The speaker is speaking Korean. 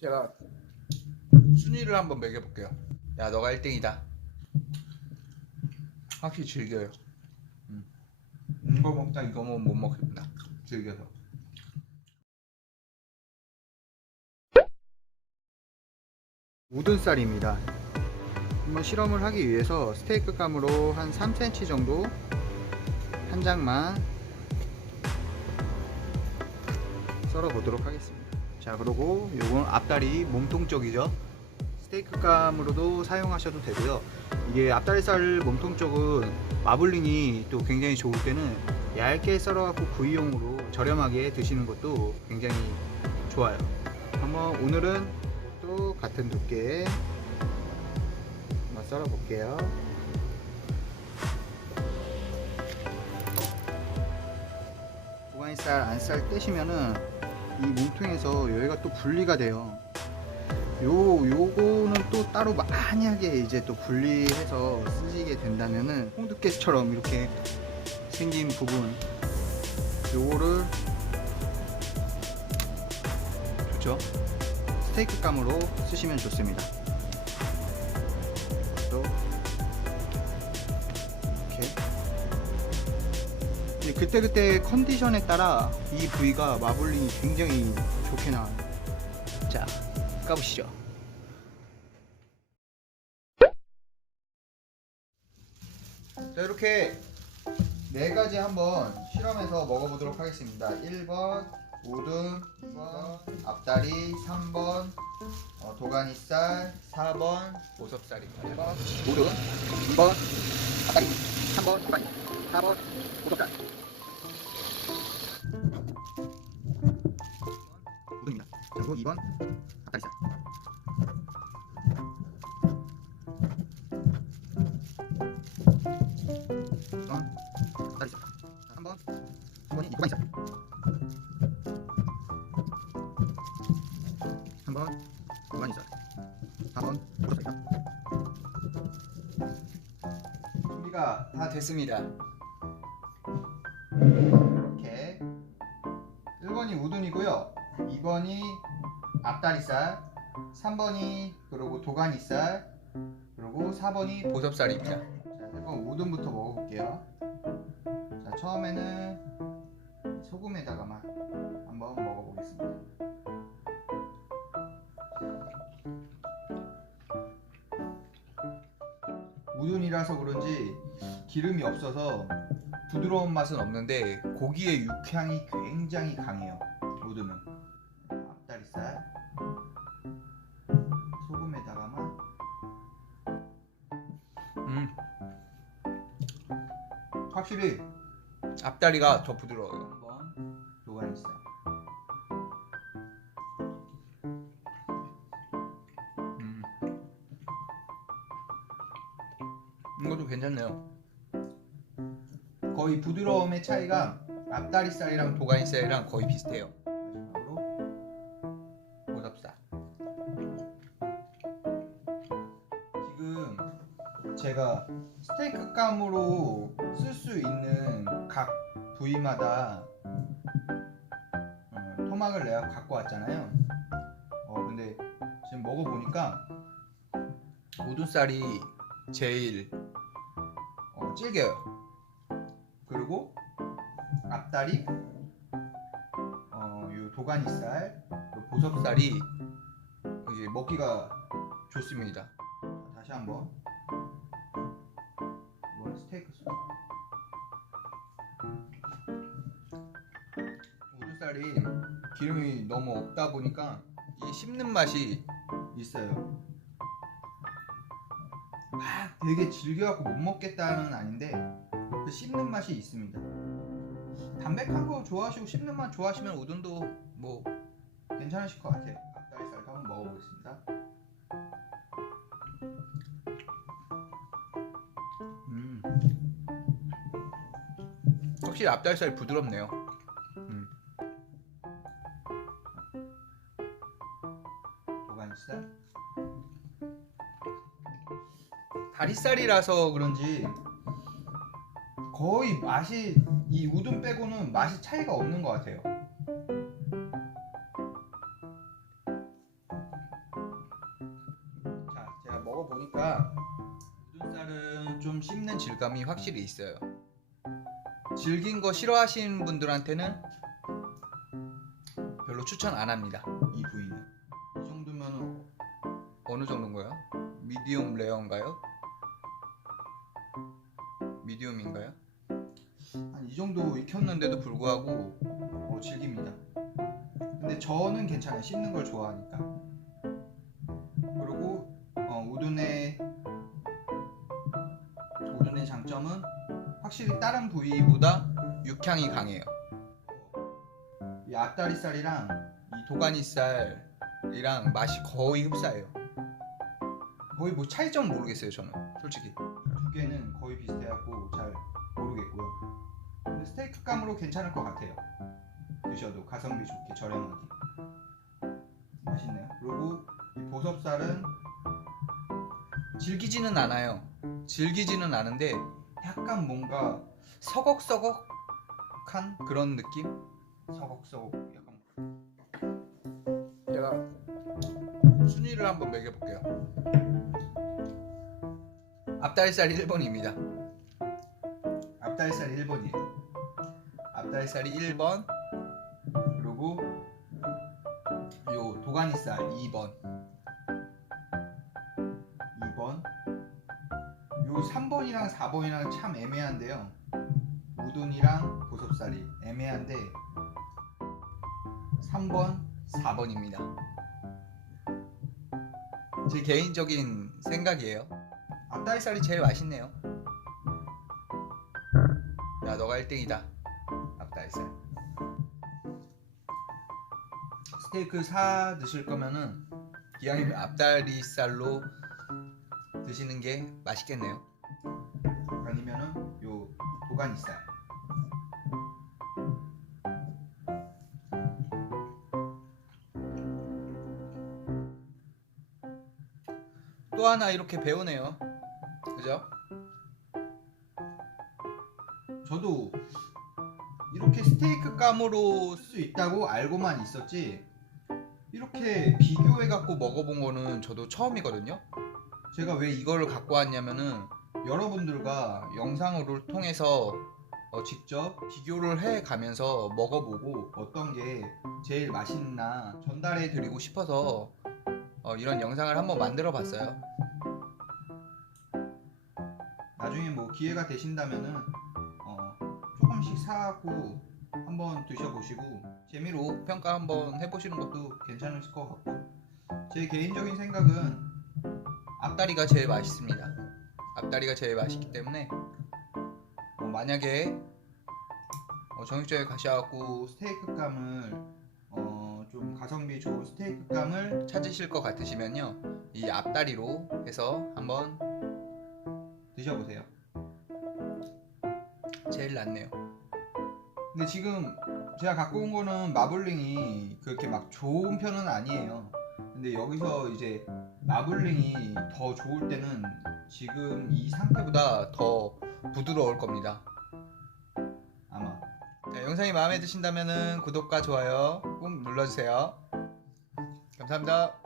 제가 순위를 한번 매겨볼게요. 야, 너가 1등이다. 확실히 즐겨요. 음. 이거 먹자, 이거 못 먹겠구나. 즐겨서. 우둔살입니다. 한번 실험을 하기 위해서 스테이크 감으로 한 3cm 정도 한 장만 썰어 보도록 하겠습니다. 자, 그리고 요건 앞다리 몸통 쪽이죠. 스테이크 감으로도 사용하셔도 되고요. 이게 앞다리살 몸통 쪽은 마블링이 또 굉장히 좋을 때는 얇게 썰어갖고 구이용으로 저렴하게 드시는 것도 굉장히 좋아요. 한번 오늘은 또 같은 두께 한번 썰어 볼게요. 구간이살 안쌀 떼시면은 이 몸통에서 여기가 또 분리가 돼요. 요 요거는 또 따로 만약에 이제 또 분리해서 쓰시게 된다면은 홍두깨처럼 이렇게 생긴 부분 요거를 좋죠 스테이크 감으로 쓰시면 좋습니다 이제 그때그때 컨디션에 따라 이 부위가 마블링이 굉장히 좋게 나와요. 자 까보시죠. 자 이렇게 네 가지 한번 실험해서 먹어보도록 하겠습니다. 1번 우둔 2번 앞다리 3번 어, 도가니살 4번 보섭살입니다 1번 우둔 2번 앞다리 3번 도가니 4번 보섭살 그리고 2번. 앞다리살 이건 앞다리살 자, 3번. 3번이 도가니살 3번. 도가니살 4번. 보섭살입니다 준비가 다 됐습니다. 이렇게. 1번이 우둔이고요 2번이 앞다리살 3번이 그리고 도가니살 그리고 4번이 보섭살입니다. 자 1번 우둔부터 먹어볼게요. 자 처음에는 소금에다가만 한번 먹어보겠습니다. 우둔이라서 그런지 기름이 없어서 부드러운 맛은 없는데 고기의 육향이 굉장히 강해요. 우둔은 음 확실히 앞다리가 더 부드러워요. 한번 노가니살 음 이것도 괜찮네요. 거의 부드러움의 차이가 앞다리살이랑 도가니살이랑 거의 비슷해요. 제가 스테이크 감으로 쓸 수 있는 각 부위마다 어, 토막을 내가 갖고 왔잖아요. 어 근데 지금 먹어보니까 우둔살이 제일 어, 질겨요. 그리고 앞다리, 어, 요 도가니살, 요 보섭살이 이제 먹기가 좋습니다. 자, 다시 한번 우두살이 기름이 너무 없다 보니까 이 씹는 맛이 있어요. 막 되게 질겨갖고 못 먹겠다는 아닌데 그 씹는 맛이 있습니다. 담백한 거 좋아하시고 씹는 맛 좋아하시면 우둔도 뭐 괜찮으실 것 같아요. 앞다리살도 한번 먹어보겠습니다. 음. 확실히 앞다리살이 부드럽네요. 음. 도가니살. 다리살이라서 그런지 거의 맛이 이 우둔 빼고는 맛이 차이가 없는 것 같아요. 보니까 우둔살은 좀 씹는 질감이 확실히 있어요. 질긴 거 싫어하시는 분들한테는 별로 추천 안 합니다. 이 부위는. 이 정도면 어느 정도인가요? 미디움 레어인가요? 미디움인가요? 한 이 정도 익혔는데도 불구하고 어, 질깁니다. 근데 저는 괜찮아요. 씹는 걸 좋아하니까. 그리고 어, 우둔의 우둔의 장점은 확실히 다른 부위보다 육향이 강해요. 이 앞다리살이랑 이 도가니살이랑 맛이 거의 흡사해요. 거의 뭐 차이점 모르겠어요 저는 솔직히 두 개는 거의 비슷해갖고 잘 모르겠고요. 근데 스테이크감으로 괜찮을 것 같아요. 드셔도 가성비 좋게 저렴하게 맛있네요. 그리고 이 보섭살은 질기지는 않아요. 질기지는 않은데 약간 뭔가 서걱서걱한 그런 느낌? 서걱서걱 약간 제가 순위를 한번 매겨볼게요. 앞다리살 1번입니다. 앞다리살 1번이에요. 앞다리살이 1번 그리고 요 도가니살 2번 2번 요 3번이랑 4번이랑 참 애매한데요 우둔이랑 보섭살이 애매한데 3번 4번입니다 제 개인적인 생각이에요 앞다리살이 제일 맛있네요 야 너가 1등이다 앞다리살 스테이크 사 드실 거면은 기왕이면 앞다리살로 드시는 게 맛있겠네요. 아니면은 요 도가니살. 또 하나 이렇게 배우네요. 그죠? 저도 이렇게 스테이크 감으로 쓸 수 있다고 알고만 있었지 이렇게 비교해 갖고 먹어본 거는 저도 처음이거든요. 제가 왜 이거를 갖고 왔냐면은 여러분들과 영상을 통해서 어, 직접 비교를 해 가면서 먹어보고 어떤 게 제일 맛있나 전달해 드리고 싶어서 어, 이런 영상을 한번 만들어 봤어요. 나중에 뭐 기회가 되신다면은 어, 조금씩 사갖고 한번 드셔보시고 재미로 평가 한번 해보시는 것도 괜찮을 것 같고 제 개인적인 생각은 앞다리가 제일 맛있습니다. 앞다리가 제일 맛있기 때문에 어, 만약에 어, 정육점에 가셔갖고 스테이크감을 가성비 좋은 스테이크감을 찾으실 것 같으시면요 이 앞다리로 해서 한번 드셔보세요. 제일 낫네요. 근데 지금 제가 갖고 온 거는 마블링이 그렇게 막 좋은 편은 아니에요. 근데 여기서 이제 마블링이 더 좋을 때는 지금 이 상태보다 더 부드러울 겁니다. 아마. 자, 영상이 마음에 드신다면 구독과 좋아요 꼭 눌러주세요. 감사합니다.